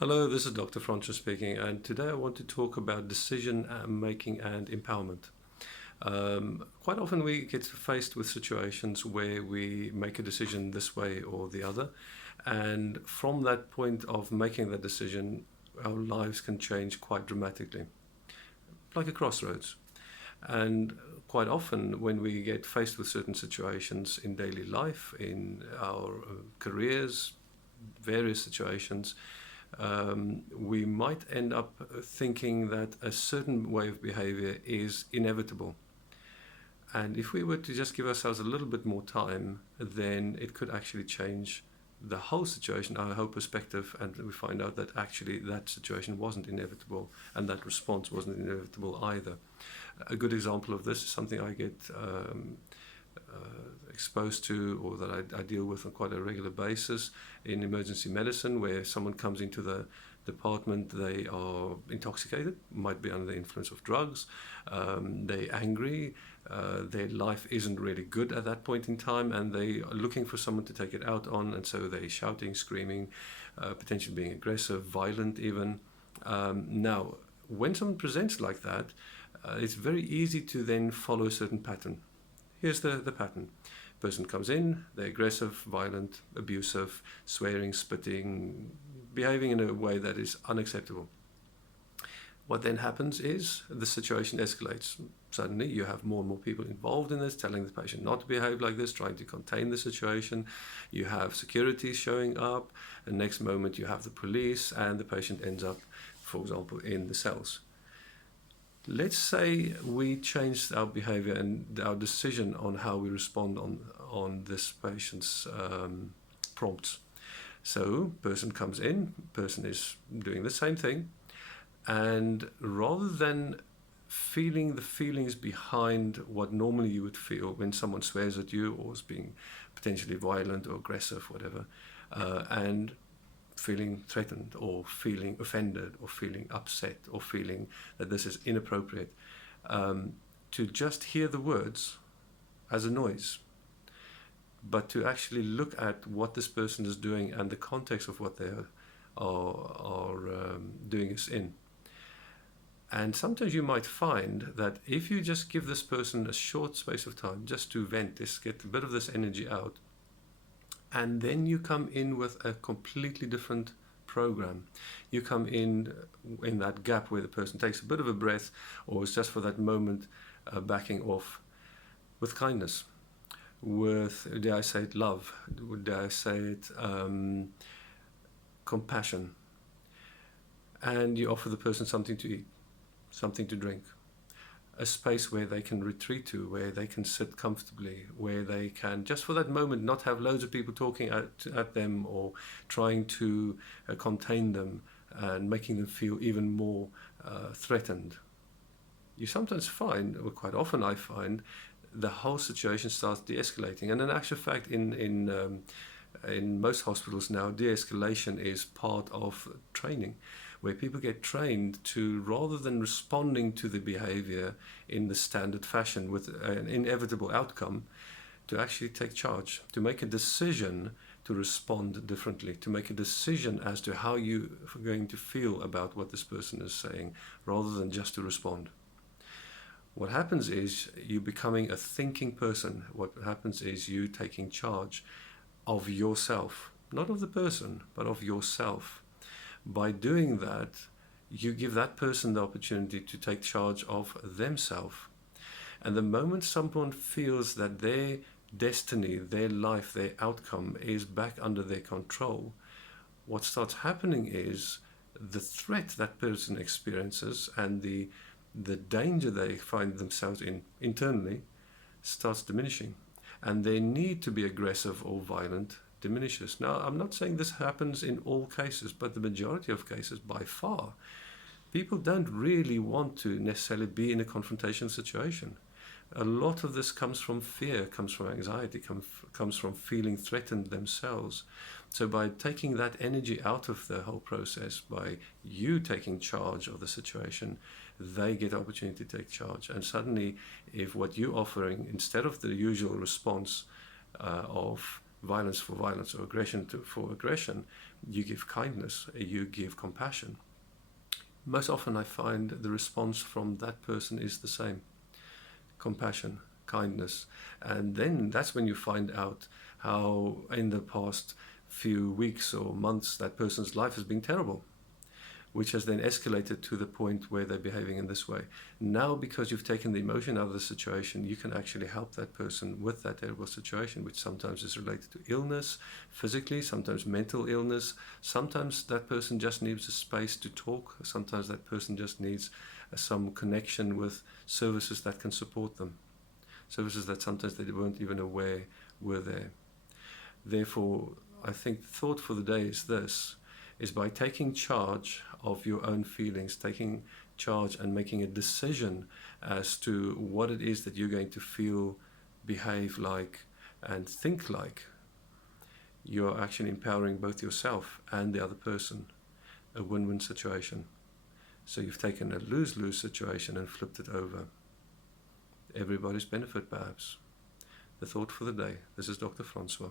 Hello, this is Dr. Francis speaking, and today I want to talk about decision making and empowerment. Quite often we get faced with situations where we make a decision this way or the other, and from that point of making that decision, our lives can change quite dramatically, like a crossroads. And quite often, when we get faced with certain situations in daily life, in our careers, various situations, we might end up thinking that a certain way of behavior is inevitable. And if we were to just give ourselves a little bit more time, then it could actually change the whole situation, our whole perspective, and we find out that actually that situation wasn't inevitable and that response wasn't inevitable either. A good example of this is something I get exposed to, or that I deal with on quite a regular basis in emergency medicine, where someone comes into the department, they are intoxicated, might be under the influence of drugs, they're angry, their life isn't really good at that point in time, and they are looking for someone to take it out on, and so they're shouting, screaming, potentially being aggressive, violent even. Now, when someone presents like that, it's very easy to then follow a certain pattern. Here's the pattern. Person comes in, they're aggressive, violent, abusive, swearing, spitting, behaving in a way that is unacceptable. What then happens is the situation escalates. Suddenly you have more and more people involved in this, telling the patient not to behave like this, trying to contain the situation. You have security showing up, and next moment you have the police, and the patient ends up, for example, in the cells. Let's say we changed our behavior and our decision on how we respond on this patient's prompts. So, person comes in, person is doing the same thing, and rather than feeling the feelings behind what normally you would feel when someone swears at you or is being potentially violent or aggressive, whatever, and feeling threatened or feeling offended or feeling upset or feeling that this is inappropriate, to just hear the words as a noise, but to actually look at what this person is doing and the context of what they are doing is in. And sometimes you might find that if you just give this person a short space of time just to vent this, get a bit of this energy out, and then you come in with a completely different program. You come in that gap where the person takes a bit of a breath, or is just for that moment backing off, with kindness, with, dare I say it, love, dare I say it, compassion. And you offer the person something to eat, something to drink, a space where they can retreat to, where they can sit comfortably, where they can, just for that moment, not have loads of people talking at them or trying to contain them and making them feel even more threatened. You sometimes find, or quite often I find, the whole situation starts de-escalating. And in actual fact, in most hospitals now, de-escalation is part of training, where people get trained to, rather than responding to the behavior in the standard fashion with an inevitable outcome, to actually take charge, to make a decision to respond differently, to make a decision as to how you are going to feel about what this person is saying, rather than just to respond. What happens is you becoming a thinking person. What happens is you taking charge of yourself, not of the person, but of yourself. By doing that, you give that person the opportunity to take charge of themselves. And the moment someone feels that their destiny, their life, their outcome is back under their control, what starts happening is the threat that person experiences and the danger they find themselves in internally starts diminishing. And their need to be aggressive or violent diminishes. Now, I'm not saying this happens in all cases, but the majority of cases, by far, people don't really want to necessarily be in a confrontation situation. A lot of this comes from fear, comes from anxiety, comes from feeling threatened themselves. So by taking that energy out of the whole process, by you taking charge of the situation, they get the opportunity to take charge. And suddenly, if what you're offering, instead of the usual response of violence for violence or aggression for aggression. You give kindness, you give compassion. Most often I find the response from that person is the same. Compassion, kindness. And then that's when you find out how in the past few weeks or months that person's life has been terrible, which has then escalated to the point where they're behaving in this way. Now, because you've taken the emotion out of the situation, you can actually help that person with that terrible situation, which sometimes is related to illness, physically, sometimes mental illness. Sometimes that person just needs a space to talk. Sometimes that person just needs some connection with services that can support them. Services that sometimes they weren't even aware were there. Therefore, I think the thought for the day is this, is by taking charge of your own feelings, taking charge and making a decision as to what it is that you're going to feel, behave like, and think like, you're actually empowering both yourself and the other person. A win-win situation. So you've taken a lose-lose situation and flipped it over. Everybody's benefit, perhaps. The thought for the day. This is Dr. Francois.